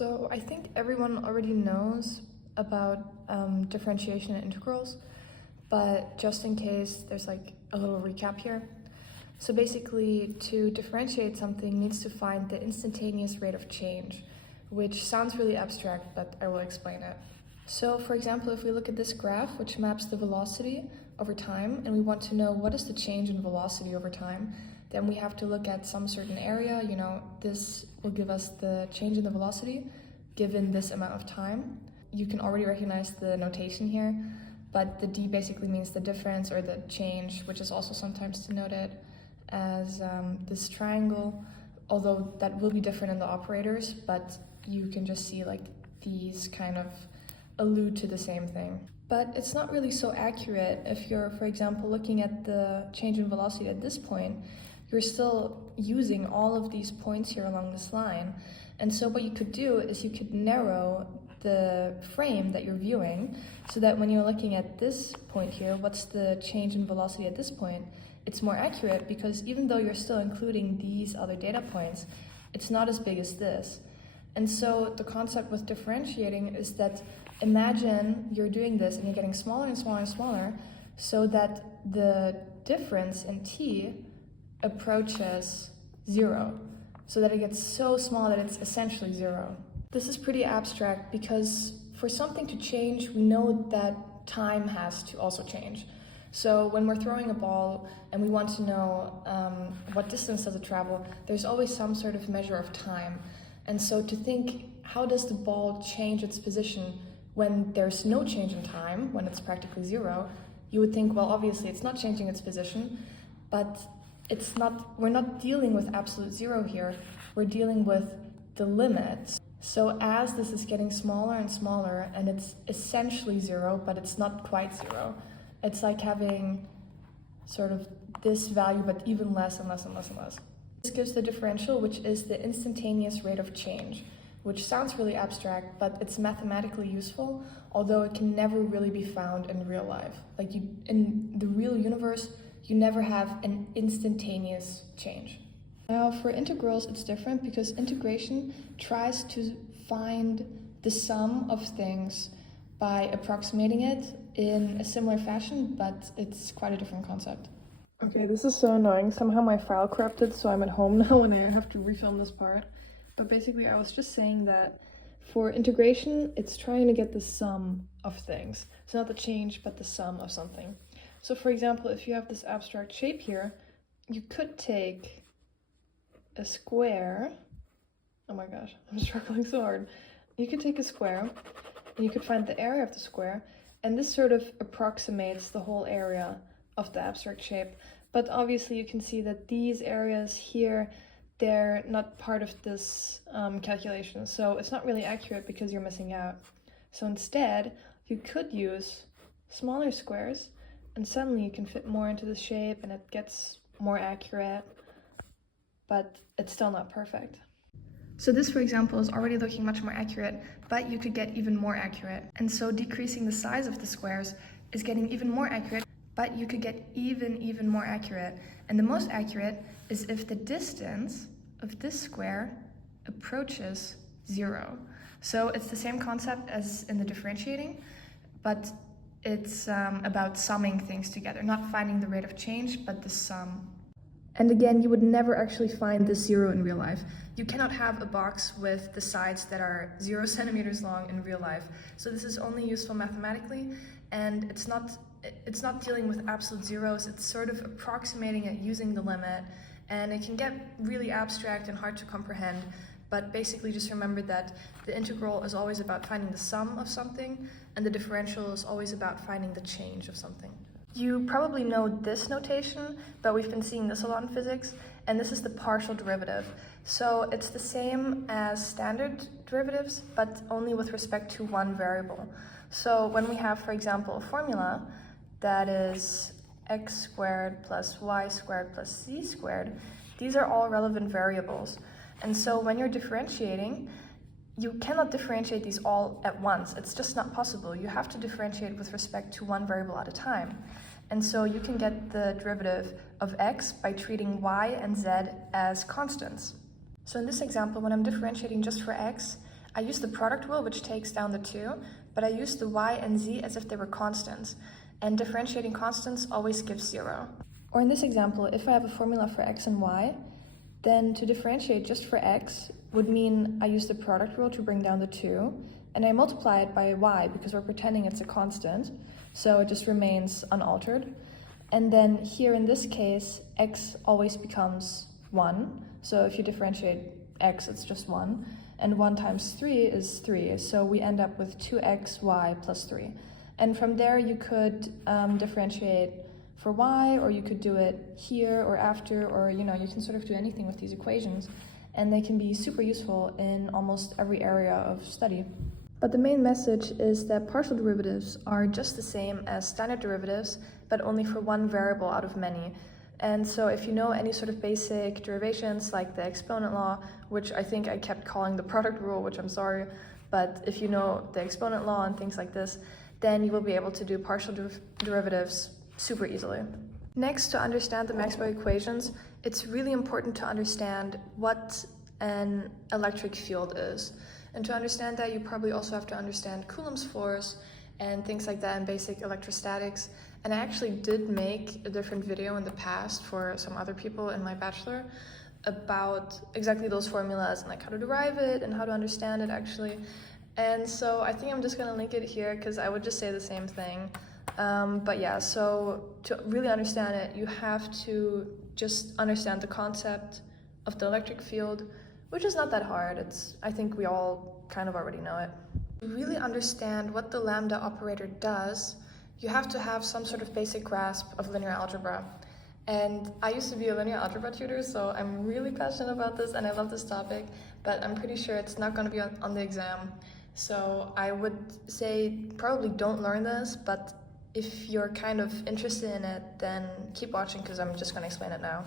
So I think everyone already knows about differentiation and integrals, but just in case, there's like a little recap here. So basically, to differentiate something needs to find the instantaneous rate of change, which sounds really abstract, but I will explain it. So for example, if we look at this graph, which maps the velocity over time, and we want to know what is the change in velocity over time, then we have to look at some certain area. This will give us the change in the velocity given this amount of time. You can already recognize the notation here, but the d basically means the difference or the change, which is also sometimes denoted as this triangle, although that will be different in the operators, but you can just see like these kind of allude to the same thing. But it's not really so accurate if you're, for example, looking at the change in velocity at this point. You're still using all of these points here along this line. And so what you could do is you could narrow the frame that you're viewing so that when you're looking at this point here, what's the change in velocity at this point, it's more accurate because even though you're still including these other data points, it's not as big as this. And so the concept with differentiating is that imagine you're doing this and you're getting smaller and smaller and smaller so that the difference in t approaches 0, so that it gets so small that it's essentially 0. This is pretty abstract because for something to change, we know that time has to also change. So when we're throwing a ball and we want to know what distance does it travel, there's always some sort of measure of time. And so to think, how does the ball change its position when there's no change in time, when it's practically 0, you would think, well, obviously it's not changing its position, but we're not dealing with absolute 0 here, we're dealing with the limits. So as this is getting smaller and smaller, and it's essentially 0, but it's not quite 0, it's like having sort of this value, but even less and less and less and less. This gives the differential, which is the instantaneous rate of change, which sounds really abstract, but it's mathematically useful, although it can never really be found in real life. Like in the real universe, you never have an instantaneous change. Now for integrals, it's different because integration tries to find the sum of things by approximating it in a similar fashion, but it's quite a different concept. Okay, this is so annoying. Somehow my file corrupted, so I'm at home now and I have to refilm this part. But basically I was just saying that for integration, it's trying to get the sum of things. So not the change, but the sum of something. So for example, if you have this abstract shape here, you could take a square. Oh my gosh, I'm struggling so hard. You could take a square and you could find the area of the square, and this sort of approximates the whole area of the abstract shape. But obviously you can see that these areas here, they're not part of this calculation, so it's not really accurate because you're missing out. So instead, you could use smaller squares, and suddenly you can fit more into the shape and it gets more accurate, but it's still not perfect. So this, for example, is already looking much more accurate, but you could get even more accurate. And so decreasing the size of the squares is getting even more accurate, but you could get even more accurate. And the most accurate is if the distance of this square approaches 0. So it's the same concept as in the differentiating, but it's about summing things together, not finding the rate of change, but the sum. And again, you would never actually find this 0 in real life. You cannot have a box with the sides that are 0 centimeters long in real life. So this is only useful mathematically, and it's not dealing with absolute zeros, it's sort of approximating it using the limit, and it can get really abstract and hard to comprehend, but basically just remember that the integral is always about finding the sum of something, and the differential is always about finding the change of something. You probably know this notation, but we've been seeing this a lot in physics, and this is the partial derivative. So it's the same as standard derivatives, but only with respect to one variable. So when we have, for example, a formula that is x squared plus y squared plus z squared, these are all relevant variables. And so when you're differentiating, you cannot differentiate these all at once. It's just not possible. You have to differentiate with respect to one variable at a time. And so you can get the derivative of x by treating y and z as constants. So in this example, when I'm differentiating just for x, I use the product rule, which takes down the 2, but I use the y and z as if they were constants, and differentiating constants always gives 0. Or in this example, if I have a formula for x and y, then to differentiate just for x would mean I use the product rule to bring down the 2, and I multiply it by y because we're pretending it's a constant, so it just remains unaltered. And then here in this case, x always becomes 1, so if you differentiate x, it's just 1, and 1 times 3 is 3, so we end up with 2xy plus 3. And from there you could differentiate for y, or you could do it here or after, or you can sort of do anything with these equations, and they can be super useful in almost every area of study. But the main message is that partial derivatives are just the same as standard derivatives, but only for one variable out of many. And so if you know any sort of basic derivations like the exponent law, which I think I kept calling the product rule, which I'm sorry, but if you know the exponent law and things like this, then you will be able to do partial derivatives super easily. Next, to understand the Maxwell equations, it's really important to understand what an electric field is. And to understand that, you probably also have to understand Coulomb's force and things like that in basic electrostatics. And I actually did make a different video in the past for some other people in my bachelor about exactly those formulas and like how to derive it and how to understand it actually. And so I think I'm just gonna link it here because I would just say the same thing. But yeah, so to really understand it, you have to just understand the concept of the electric field, which is not that hard. I think we all kind of already know it. To really understand what the lambda operator does, you have to have some sort of basic grasp of linear algebra. And I used to be a linear algebra tutor, so I'm really passionate about this and I love this topic, but I'm pretty sure it's not going to be on the exam. So I would say probably don't learn this, but if you're kind of interested in it, then keep watching because I'm just going to explain it now.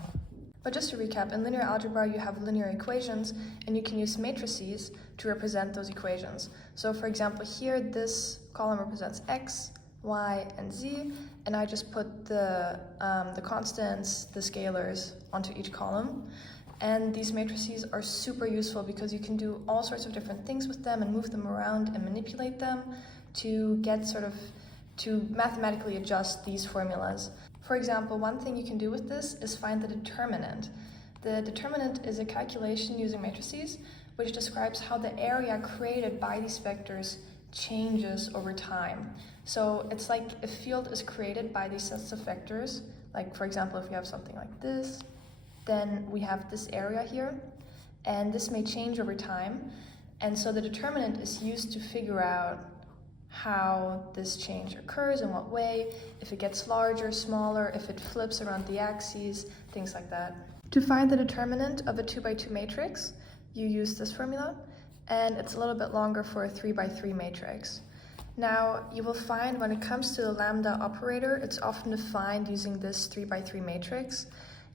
But just to recap, in linear algebra you have linear equations and you can use matrices to represent those equations. So for example here, this column represents x, y, and z, and I just put the constants, the scalars, onto each column. And these matrices are super useful because you can do all sorts of different things with them and move them around and manipulate them to get to mathematically adjust these formulas. For example, one thing you can do with this is find the determinant. The determinant is a calculation using matrices, which describes how the area created by these vectors changes over time. So it's like a field is created by these sets of vectors. Like for example, if you have something like this, then we have this area here, and this may change over time. And so the determinant is used to figure out how this change occurs, in what way, if it gets larger, smaller, if it flips around the axes, things like that. To find the determinant of a 2x2 matrix, you use this formula, and it's a little bit longer for a 3x3 matrix. Now, you will find when it comes to the lambda operator, it's often defined using this 3x3 matrix,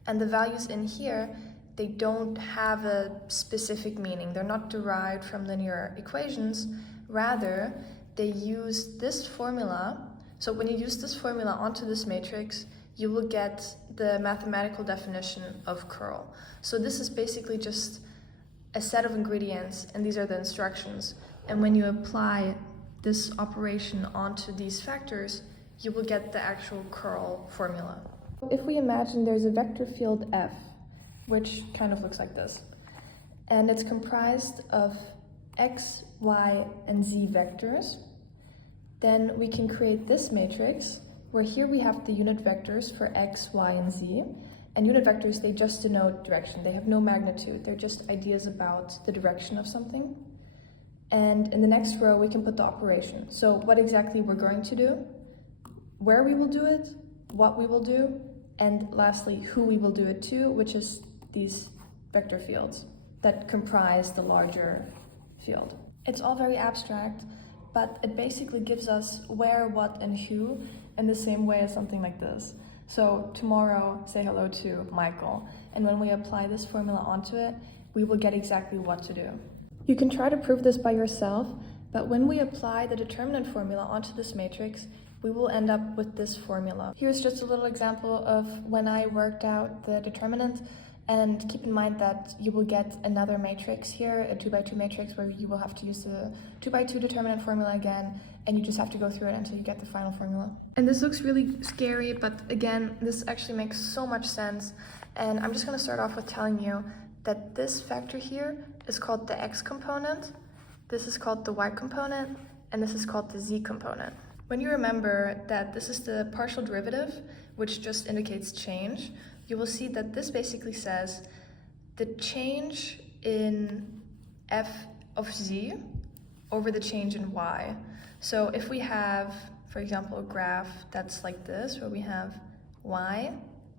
and the values in here, they don't have a specific meaning. They're not derived from linear equations, rather, they use this formula. So when you use this formula onto this matrix, you will get the mathematical definition of curl. So this is basically just a set of ingredients, and these are the instructions. And when you apply this operation onto these factors, you will get the actual curl formula. If we imagine there's a vector field F, which kind of looks like this, and it's comprised of x, y, and z vectors, then we can create this matrix where here we have the unit vectors for x, y, and z. And unit vectors, they just denote direction. They have no magnitude. They're just ideas about the direction of something. And in the next row, we can put the operation. So what exactly we're going to do, where we will do it, what we will do, and lastly, who we will do it to, which is these vector fields that comprise the larger field. It's all very abstract, but it basically gives us where, what, and who in the same way as something like this. So tomorrow, say hello to Michael, and when we apply this formula onto it, we will get exactly what to do. You can try to prove this by yourself, but when we apply the determinant formula onto this matrix, we will end up with this formula. Here's just a little example of when I worked out the determinant, And keep in mind that you will get another matrix here, a 2x2 matrix, where you will have to use the 2x2 determinant formula again, and you just have to go through it until you get the final formula. And this looks really scary, but again, this actually makes so much sense. And I'm just going to start off with telling you that this factor here is called the x component, this is called the y component, and this is called the z component. When you remember that this is the partial derivative, which just indicates change, you will see that this basically says the change in f of z over the change in y. So if we have, for example, a graph that's like this, where we have y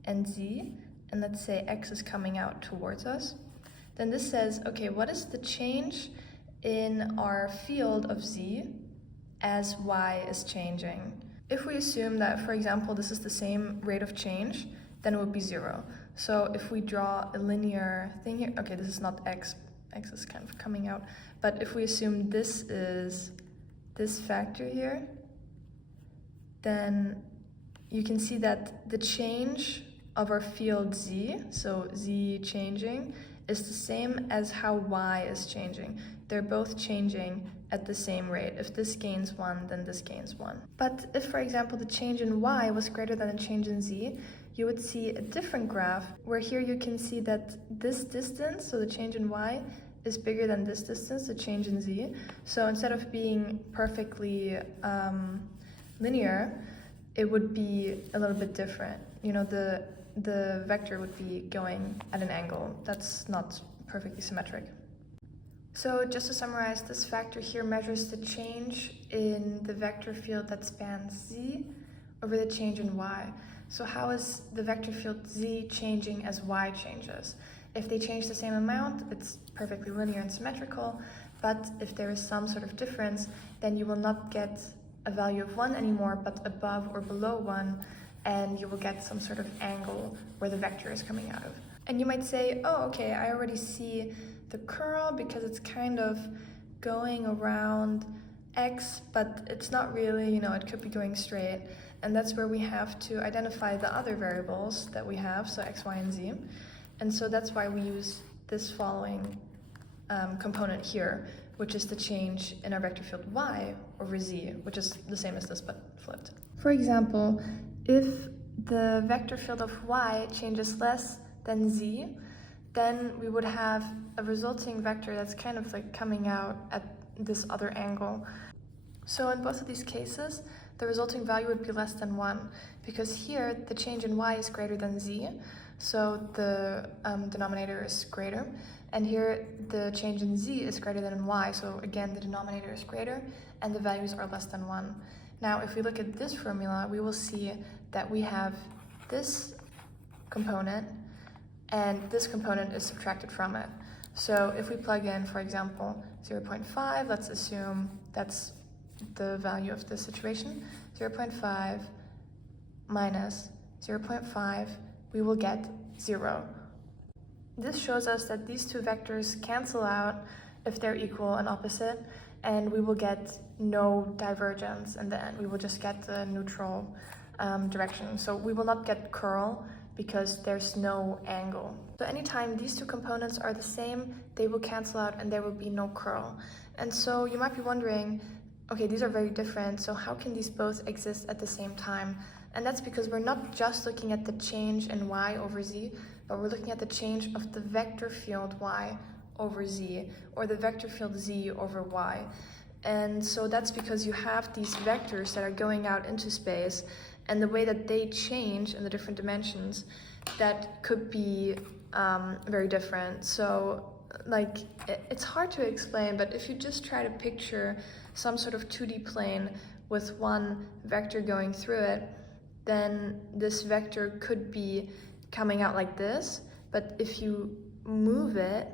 and z, and let's say x is coming out towards us, then this says, okay, what is the change in our field of z as y is changing? If we assume that, for example, this is the same rate of change, then it would be 0. So if we draw a linear thing here, okay, this is not x, x is kind of coming out, but if we assume this is this factor here, then you can see that the change of our field z, so z changing, is the same as how y is changing. They're both changing at the same rate. If this gains 1, then this gains 1. But if, for example, the change in y was greater than the change in z, you would see a different graph, where here you can see that this distance, so the change in y, is bigger than this distance, the change in z. So instead of being perfectly linear, it would be a little bit different. You know, the vector would be going at an angle that's not perfectly symmetric. So just to summarize, this factor here measures the change in the vector field that spans z over the change in y. So how is the vector field z changing as y changes? If they change the same amount, it's perfectly linear and symmetrical, but if there is some sort of difference, then you will not get a value of 1 anymore, but above or below 1, and you will get some sort of angle where the vector is coming out of. And you might say, oh, okay, I already see the curl because it's kind of going around x, but it's not really, you know, it could be going straight. And that's where we have to identify the other variables that we have, so x, y, and z. And so that's why we use this following component here, which is the change in our vector field y over z, which is the same as this but flipped. For example, if the vector field of y changes less than z, then we would have a resulting vector that's kind of like coming out at this other angle. So in both of these cases, the resulting value would be less than 1, because here the change in y is greater than z, so the denominator is greater, and here the change in z is greater than in y, so again the denominator is greater and the values are less than 1. Now if we look at this formula, we will see that we have this component and this component is subtracted from it. So if we plug in, for example, 0.5, let's assume that's the value of this situation, 0.5 minus 0.5, we will get 0. This shows us that these two vectors cancel out if they're equal and opposite, and we will get no divergence in the end. We will just get the neutral direction. So we will not get curl because there's no angle. So anytime these two components are the same, they will cancel out and there will be no curl. And so you might be wondering, okay, these are very different, so how can these both exist at the same time? And that's because we're not just looking at the change in y over z, but we're looking at the change of the vector field y over z, or the vector field z over y. And so that's because you have these vectors that are going out into space, and the way that they change in the different dimensions, that could be very different. So like, it's hard to explain, but if you just try to picture some sort of 2D plane with one vector going through it, then this vector could be coming out like this, but if you move it,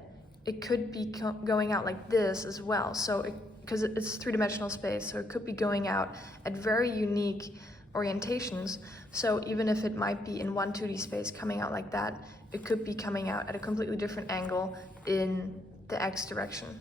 it could be going out like this as well. So because it's three-dimensional space, so it could be going out at very unique orientations. So even if it might be in one 2D space coming out like that, it could be coming out at a completely different angle in the x direction.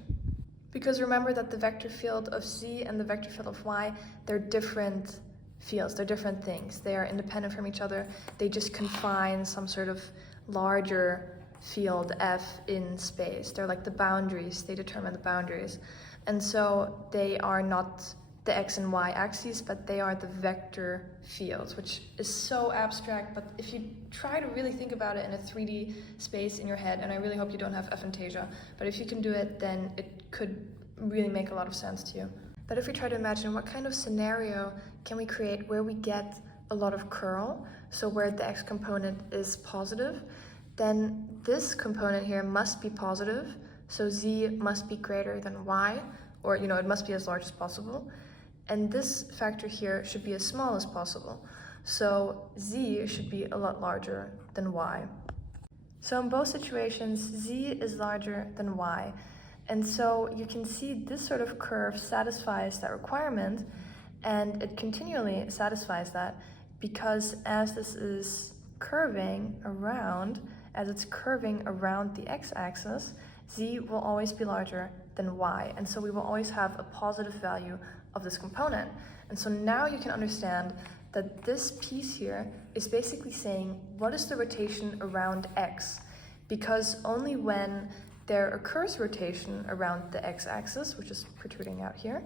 Because remember that the vector field of z and the vector field of y, they're different fields, they're different things. They are independent from each other. They just confine some sort of larger field F in space. They're like the boundaries, they determine the boundaries. And so they are not the x and y axes, but they are the vector fields, which is so abstract, but if you try to really think about it in a 3D space in your head, and I really hope you don't have aphantasia, but if you can do it, then it could really make a lot of sense to you. But if we try to imagine what kind of scenario can we create where we get a lot of curl, so where the x component is positive, then this component here must be positive, so z must be greater than y, or it must be as large as possible. And this factor here should be as small as possible. So z should be a lot larger than y. So in both situations, z is larger than y. And so you can see this sort of curve satisfies that requirement, and it continually satisfies that because as this is curving around, as it's curving around the x-axis, z will always be larger than y. And so we will always have a positive value of this component. And so now you can understand that this piece here is basically saying, what is the rotation around x? Because only when there occurs rotation around the x-axis, which is protruding out here,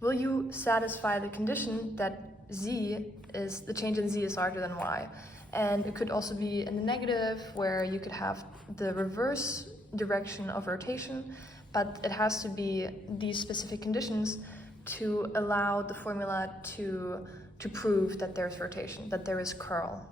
will you satisfy the condition that the change in z is larger than y. And it could also be in the negative, where you could have the reverse direction of rotation, but it has to be these specific conditions to allow the formula to prove that there's rotation, that there is curl.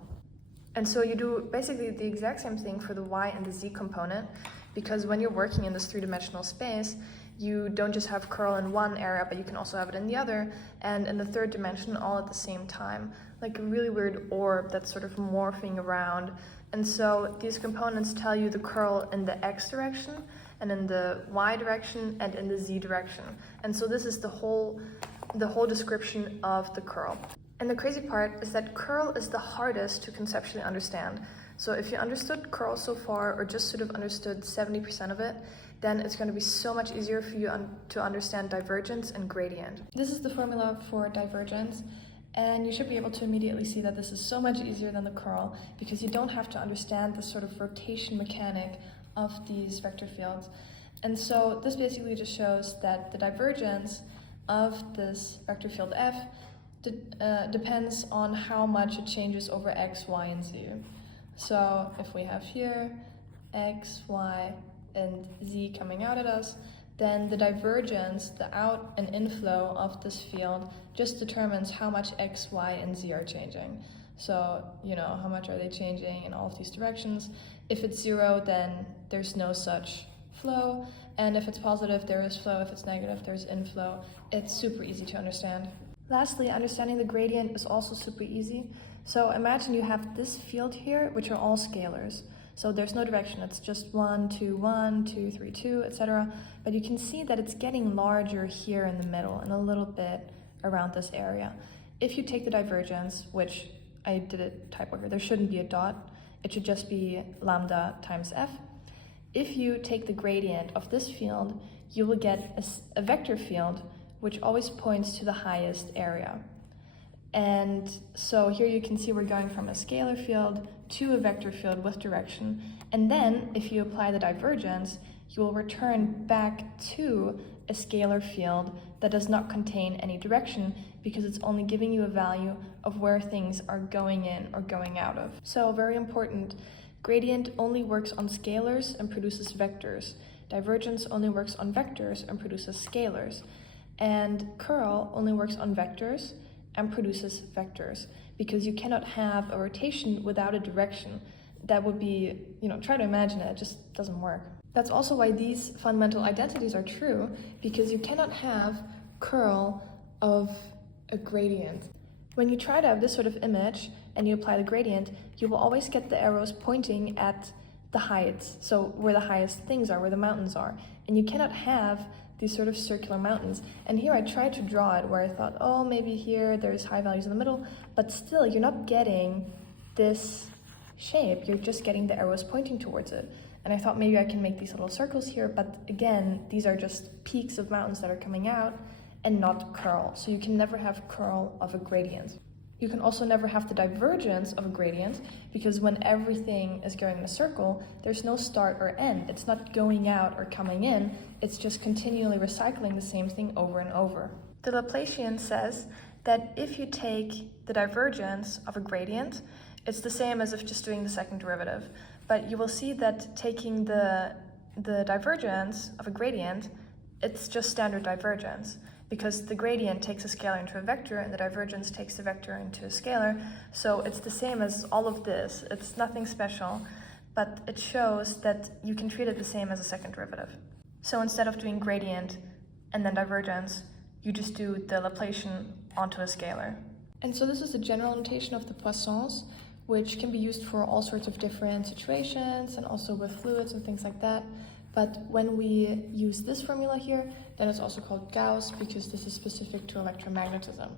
And so you do basically the exact same thing for the y and the z component, because when you're working in this three-dimensional space, you don't just have curl in one area, but you can also have it in the other, and in the third dimension all at the same time, like a really weird orb that's sort of morphing around. And so these components tell you the curl in the x direction, and in the y direction, and in the z direction. And so this is the whole description of the curl. And the crazy part is that curl is the hardest to conceptually understand. So if you understood curl so far, or just sort of understood 70% of it, then it's going to be so much easier for you to understand divergence and gradient. This is the formula for divergence, and you should be able to immediately see that this is so much easier than the curl, because you don't have to understand the sort of rotation mechanic of these vector fields. And so this basically just shows that the divergence of this vector field f depends on how much it changes over x, y, and z. So if we have here x, y, and z coming out at us, then the divergence, the out and inflow of this field, just determines how much x, y, and z are changing. So, how much are they changing in all of these directions? If it's 0, then there's no such flow, and if it's positive, there is flow. If it's negative, there's inflow. It's super easy to understand. Lastly, understanding the gradient is also super easy. So imagine you have this field here, which are all scalars. So there's no direction, it's just 1, 2, 1, 2, 3, 2, etc. But you can see that it's getting larger here in the middle and a little bit around this area. If you take the divergence, which I did a typo here, there shouldn't be a dot, it should just be lambda times f. If you take the gradient of this field, you will get a vector field which always points to the highest area. And so here you can see we're going from a scalar field to a vector field with direction. And then if you apply the divergence, you will return back to a scalar field that does not contain any direction, because it's only giving you a value of where things are going in or going out of. So very important, gradient only works on scalars and produces vectors. Divergence only works on vectors and produces scalars. And curl only works on vectors and produces vectors, because you cannot have a rotation without a direction. That would be, try to imagine it just doesn't work. That's also why these fundamental identities are true, because you cannot have curl of a gradient. When you try to have this sort of image and you apply the gradient, you will always get the arrows pointing at the heights, so where the highest things are, where the mountains are. And you cannot have these sort of circular mountains. And here I tried to draw it where I thought, oh, maybe here there's high values in the middle, but still you're not getting this shape, you're just getting the arrows pointing towards it. And I thought maybe I can make these little circles here, but again, these are just peaks of mountains that are coming out and not curl. So you can never have curl of a gradient. You can also never have the divergence of a gradient, because when everything is going in a circle, there's no start or end. It's not going out or coming in, it's just continually recycling the same thing over and over. The Laplacian says that if you take the divergence of a gradient, it's the same as if just doing the second derivative. But you will see that taking the divergence of a gradient, it's just standard divergence, because the gradient takes a scalar into a vector and the divergence takes the vector into a scalar. So it's the same as all of this. It's nothing special, but it shows that you can treat it the same as a second derivative. So instead of doing gradient and then divergence, you just do the Laplacian onto a scalar. And so this is the general notation of the Poissons, which can be used for all sorts of different situations and also with fluids and things like that. But when we use this formula here, then it's also called Gauss, because this is specific to electromagnetism.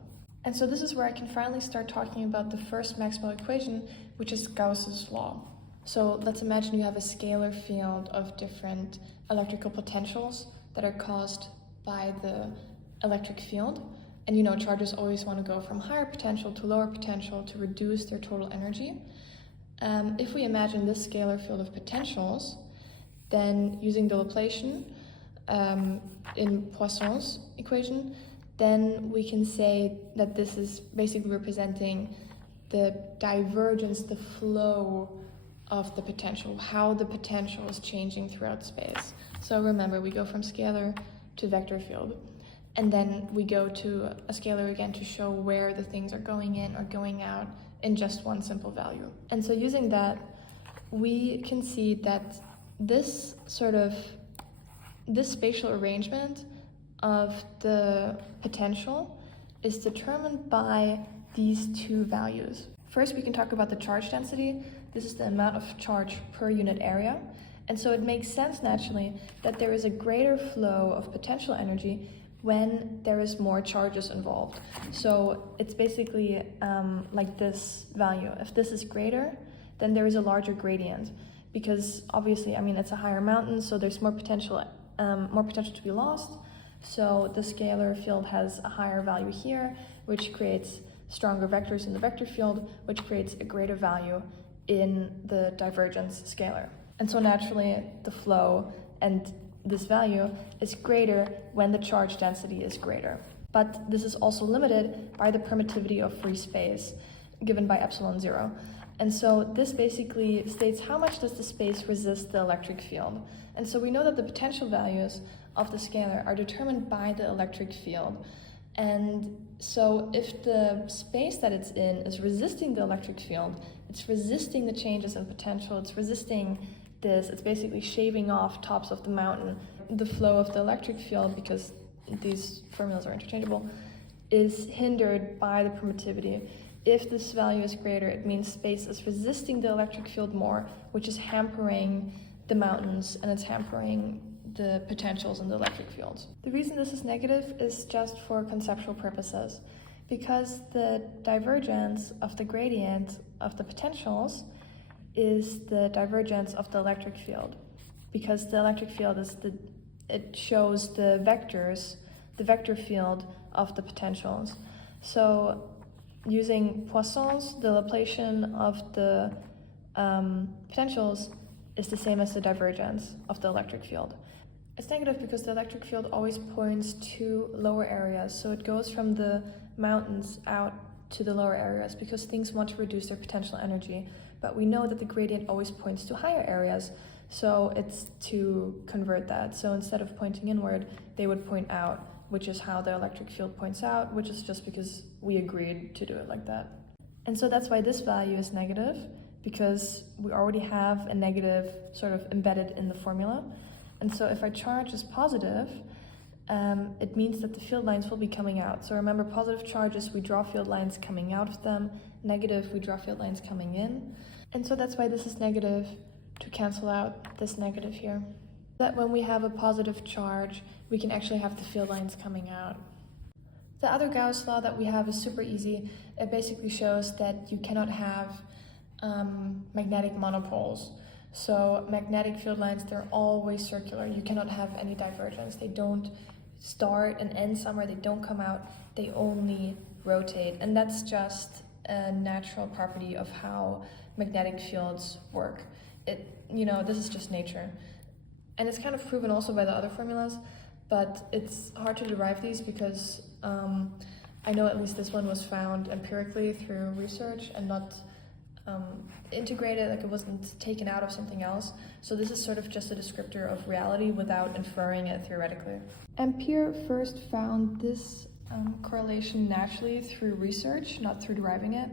And so this is where I can finally start talking about the first Maxwell equation, which is Gauss's law. So let's imagine you have a scalar field of different electrical potentials that are caused by the electric field. And you know, charges always want to go from higher potential to lower potential to reduce their total energy. If we imagine this scalar field of potentials, then using the Laplacian in Poisson's equation, then we can say that this is basically representing the divergence, the flow of the potential, how the potential is changing throughout space. So remember, we go from scalar to vector field, and then we go to a scalar again to show where the things are going in or going out in just one simple value. And so using that, we can see that this spatial arrangement of the potential is determined by these two values. First, we can talk about the charge density. This is the amount of charge per unit area. And so it makes sense naturally that there is a greater flow of potential energy when there is more charges involved. So it's basically like this value. If this is greater, then there is a larger gradient, because obviously, I mean, it's a higher mountain, so there's more potential to be lost. So the scalar field has a higher value here, which creates stronger vectors in the vector field, which creates a greater value in the divergence scalar. And so naturally, the flow and this value is greater when the charge density is greater. But this is also limited by the permittivity of free space, given by epsilon 0. And so this basically states how much does the space resist the electric field. And so we know that the potential values of the scalar are determined by the electric field. And so if the space that it's in is resisting the electric field, it's resisting the changes in potential, it's resisting this, it's basically shaving off tops of the mountain. The flow of the electric field, because these formulas are interchangeable, is hindered by the permittivity. If this value is greater, it means space is resisting the electric field more, which is hampering the mountains and it's hampering the potentials in the electric fields. The reason this is negative is just for conceptual purposes, because the divergence of the gradient of the potentials is the divergence of the electric field, because the electric field it shows the vectors, the vector field of the potentials. So using Poisson's, the Laplacian of the potentials is the same as the divergence of the electric field. It's negative because the electric field always points to lower areas, so it goes from the mountains out to the lower areas because things want to reduce their potential energy. But we know that the gradient always points to higher areas, so it's to convert that. So instead of pointing inward, they would point out, which is how the electric field points out, which is just because we agreed to do it like that. And so that's why this value is negative, because we already have a negative sort of embedded in the formula. And so if our charge is positive, it means that the field lines will be coming out. So remember, positive charges, we draw field lines coming out of them. Negative, we draw field lines coming in. And so that's why this is negative, to cancel out this negative here. That when we have a positive charge, we can actually have the field lines coming out. The other Gauss law that we have is super easy. It basically shows that you cannot have magnetic monopoles. So magnetic field lines, they're always circular. You cannot have any divergence. They don't start and end somewhere. They don't come out. They only rotate. And that's just a natural property of how magnetic fields work. This is just nature. And it's kind of proven also by the other formulas, but it's hard to derive these because I know at least this one was found empirically through research and not integrated, like it wasn't taken out of something else. So this is sort of just a descriptor of reality without inferring it theoretically. Ampere first found this correlation naturally through research, not through deriving it.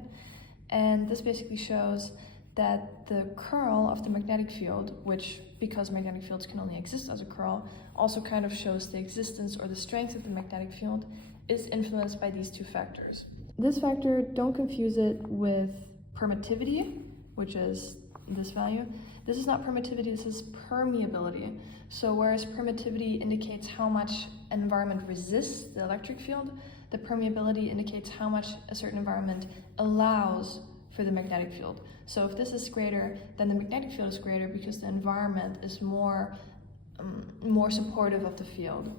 And this basically shows that the curl of the magnetic field, which, because magnetic fields can only exist as a curl, also kind of shows the existence or the strength of the magnetic field, is influenced by these two factors. This factor, don't confuse it with permittivity, which is this value. This is not permittivity, this is permeability. So whereas permittivity indicates how much an environment resists the electric field, the permeability indicates how much a certain environment allows for the magnetic field. So if this is greater, then the magnetic field is greater because the environment is more supportive of the field.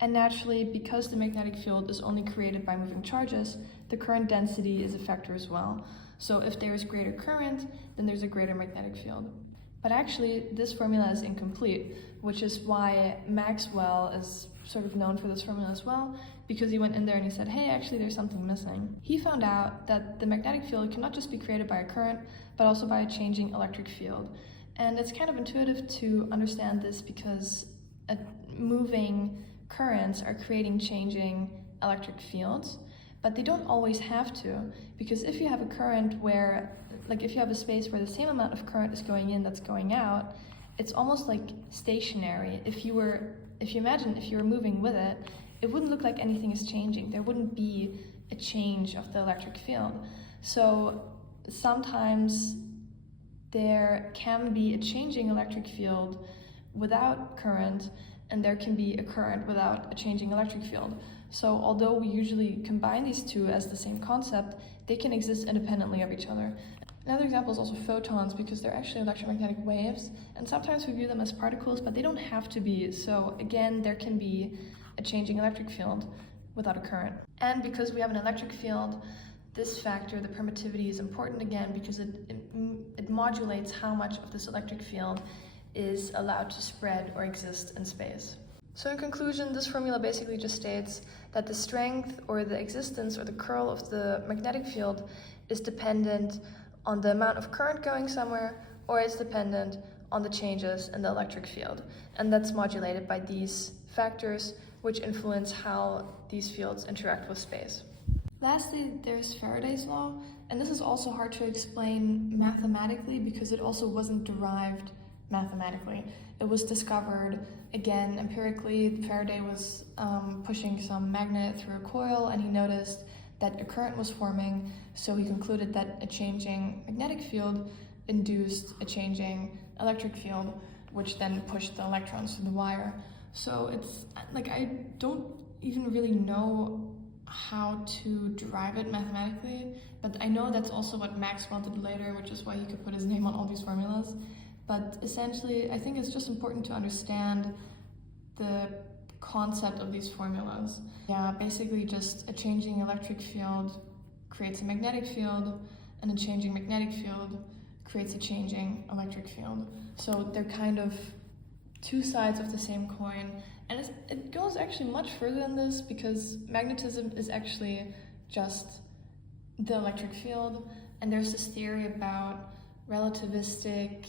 And naturally, because the magnetic field is only created by moving charges, the current density is a factor as well. So if there is greater current, then there's a greater magnetic field. But actually, this formula is incomplete, which is why Maxwell is sort of known for this formula as well, because he went in there and he said, hey, actually there's something missing. He found out that the magnetic field cannot just be created by a current, but also by a changing electric field. And it's kind of intuitive to understand this because moving currents are creating changing electric fields, but they don't always have to, because if you have a current where, like if you have a space where the same amount of current is going in that's going out, it's almost like stationary. If you imagine if you were moving with it, it wouldn't look like anything is changing. There wouldn't be a change of the electric field. So sometimes there can be a changing electric field without current, and there can be a current without a changing electric field. So although we usually combine these two as the same concept, they can exist independently of each other. Another example is also photons, because they're actually electromagnetic waves, and sometimes we view them as particles, but they don't have to be. So again, there can be a changing electric field without a current. And because we have an electric field, this factor, the permittivity, is important again because it modulates how much of this electric field is allowed to spread or exist in space. So in conclusion, this formula basically just states that the strength or the existence or the curl of the magnetic field is dependent on the amount of current going somewhere, or it's dependent on the changes in the electric field. And that's modulated by these factors, which influence how these fields interact with space. Lastly, there's Faraday's law, and this is also hard to explain mathematically because it also wasn't derived mathematically. It was discovered, again, empirically. Faraday was pushing some magnet through a coil, and he noticed that a current was forming, so he concluded that a changing magnetic field induced a changing electric field, which then pushed the electrons through the wire. So it's like, I don't even really know how to derive it mathematically, but I know that's also what Maxwell did later, which is why he could put his name on all these formulas. But essentially, I think it's just important to understand the concept of these formulas. Yeah, basically just a changing electric field creates a magnetic field, and a changing magnetic field creates a changing electric field. So they're kind of two sides of the same coin. And it goes actually much further than this, because magnetism is actually just the electric field, and there's this theory about relativistic,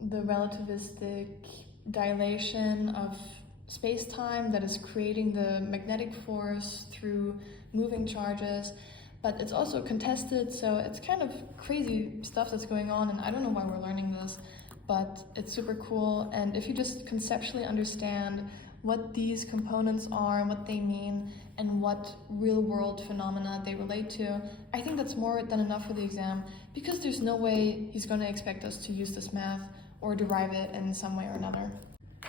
the relativistic dilation of space-time that is creating the magnetic force through moving charges, but it's also contested, so it's kind of crazy stuff that's going on, and I don't know why we're learning this, but it's super cool. And if you just conceptually understand what these components are and what they mean and what real-world phenomena they relate to, I think that's more than enough for the exam, because there's no way he's going to expect us to use this math or derive it in some way or another.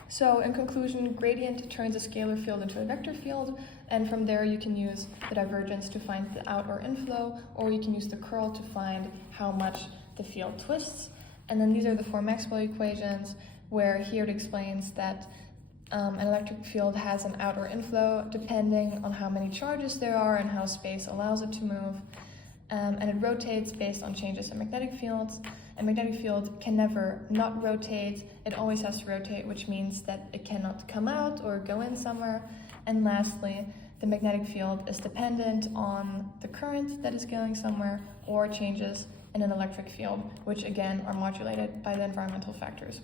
So in conclusion, gradient turns a scalar field into a vector field, and from there you can use the divergence to find the out or inflow, or you can use the curl to find how much the field twists. And then these are the four Maxwell equations, where here it explains that An electric field has an out or inflow depending on how many charges there are and how space allows it to move. And it rotates based on changes in magnetic fields. A magnetic field can never not rotate, it always has to rotate, which means that it cannot come out or go in somewhere. And lastly, the magnetic field is dependent on the current that is going somewhere or changes in an electric field, which again are modulated by the environmental factors.